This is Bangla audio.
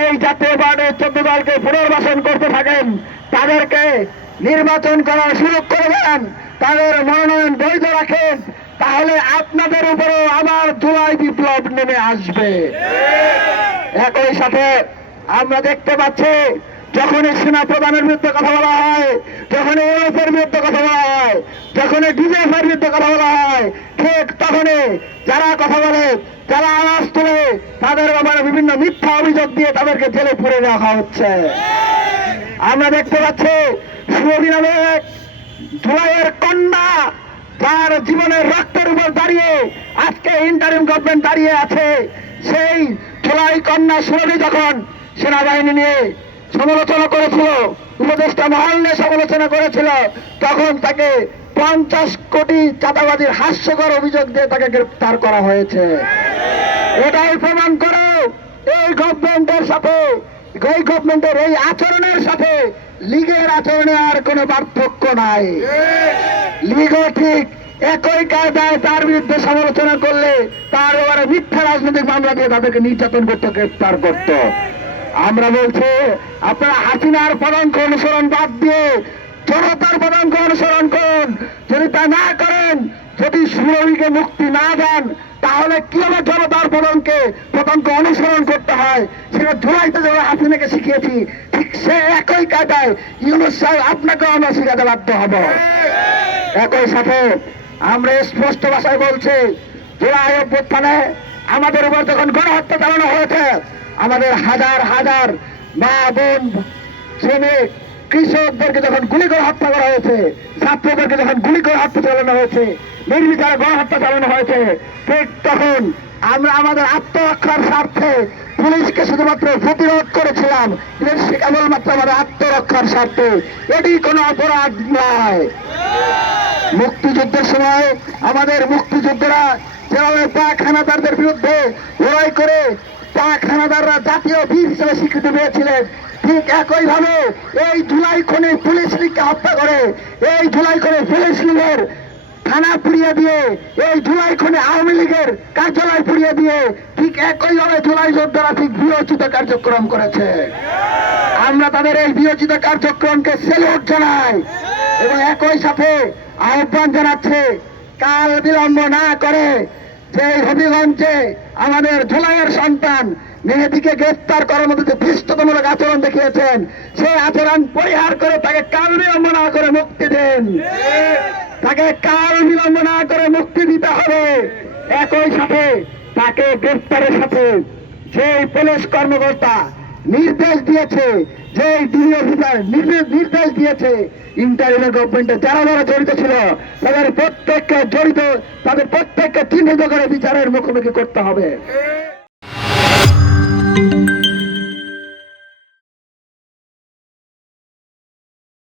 এই জাতীয় পার্টির 14 দলকে পুনর্বাসন করতে থাকেন, তাদেরকে নির্বাচন করার সুযোগ করে দেন, তাদের মনোনয়ন বৈধ রাখেন, তাহলে আপনাদের উপরেও আবার জুলাই বিপ্লব নেমে আসবে। একই সাথে আমরা দেখতে পাচ্ছি যখনই সেনা প্রধানের বিরুদ্ধে কথা বলা হয়, যখন ইউএসের বিরুদ্ধে কথা বলা হয়, যখন ডিজিএফের বিরুদ্ধে কথা বলা হয়, ঠিক তখনই যারা কথা বলে, যারা আওয়াজ তোলে, তাদের ব্যাপারে বিভিন্ন মিথ্যা অভিযোগ দিয়ে তাদেরকে জেলে পুরে রাখা হচ্ছে। আমরা দেখতে পাচ্ছি সুরবিনা বেগ, জুলাইয়ের কন্যা, যার জীবনের রক্তের উপর দাঁড়িয়ে আজকে ইন্টারিম গভর্নমেন্ট দাঁড়িয়ে আছে, সেই জুলাই কন্যা সুরভি যখন সেনাবাহিনী নিয়ে সমালোচনা করেছিল, উপদেষ্টা মহল নিয়ে সমালোচনা করেছিল, তখন তাকে 50 কোটি চাঁদাবাজির হাস্যকর অভিযোগ দিয়ে তাকে গ্রেফতার করা হয়েছে। এটাই প্রমাণ করে এই গভর্নমেন্টের সাথে, এই গভর্নমেন্টের এই আচরণের সাথে লীগের আচরণে আর কোনো পার্থক্য নাই। লীগও ঠিক একই কায়দায় তার বিরুদ্ধে সমালোচনা করলে তার এবারে মিথ্যা রাজনৈতিক মামলা দিয়ে তাদেরকে নির্যাতন করতে, গ্রেফতার করত। আমরা বলছি আপনারা হাসিনার পদাঙ্ক অনুসরণ বাদ দিয়ে জনতার পদাঙ্ক অনুসরণ করুন। যদি তা না করেন, যদি সুরভিকে মুক্তি না দেন, তাহলে কিভাবে জনতার পদাঙ্ক অনুসরণ করতে হয় সেটা জুলাইতে যারা হাসিনাকে শিখিয়েছি, ঠিক সে একই কায়দায় ইউনূস সাহেব আপনাকেও আমরা শিখাতে বাধ্য হব। একই সাথে আমরা স্পষ্ট ভাষায় বলছি, জুলাই অভ্যুত্থানে আমাদের উপর যখন গণহত্যা চালানো হয়েছে, আমাদের হাজার হাজার মা বোন, শ্রমিক, কৃষকদেরকে যখন গুলি করে হত্যা করা হয়েছে, ছাত্রদেরকে যখন গুলি করে হত্যা চালানো হয়েছে, নির্বিচারে গণহত্যা চালানো হয়েছে, ঠিক তখন আমরা আমাদের আত্মরক্ষার স্বার্থে পুলিশকে শুধুমাত্র প্রতিরোধ করেছিলাম। সে কেবলমাত্র আমাদের আত্মরক্ষার স্বার্থে, এটি কোনো অপরাধ নয়। মুক্তিযুদ্ধের সময় আমাদের মুক্তিযোদ্ধারা যেভাবে পাক হানাদারদের বিরুদ্ধে লড়াই করে পাক হানাদাররা জাতীয় বীর হিসেবে স্বীকৃতি পেয়েছিলেন, ঠিক একইভাবে এই জুলাই খুনে পুলিশ লীগকে হত্যা করে, এই জুলাই খুনে পুলিশ লীগের থানা পুড়িয়ে দিয়ে, এই জুলাই খুনে আওয়ামী লীগের কার্যালয় পুড়িয়ে দিয়ে, ঠিক একইভাবে জুলাই যোদ্ধারা ঠিক বিরোচিত কার্যক্রম করেছে। আমরা তাদের এই বিরোচিত কার্যক্রমকে স্যালুট জানাই এবং একই সাথে আহ্বান জানাচ্ছে কাল বিলম্ব না করে যে হবিগঞ্জে আমাদের জুলাইয়ের সন্তান মেহেদীকে গ্রেফতার করার মধ্যে যে ধৃষ্টতামূলক আচরণ দেখিয়েছেন, সেই আচরণ পরিহার করে তাকে কাল বিলম্ব না করে মুক্তি দেন। তাকে কাল বিলম্ব না করে মুক্তি দিতে হবে। একই সাথে তাকে গ্রেফতারের সাথে যে পুলিশ কর্মকর্তা নির্দেশ দিয়েছে, যে ডিবি অফিসার নির্দেশ দিয়েছে, ইন্টারিম গভর্নমেন্টে যারা যারা জড়িত ছিল তাদের প্রত্যেককে চিহ্নিত করে বিচারের মুখোমুখি করতে হবে।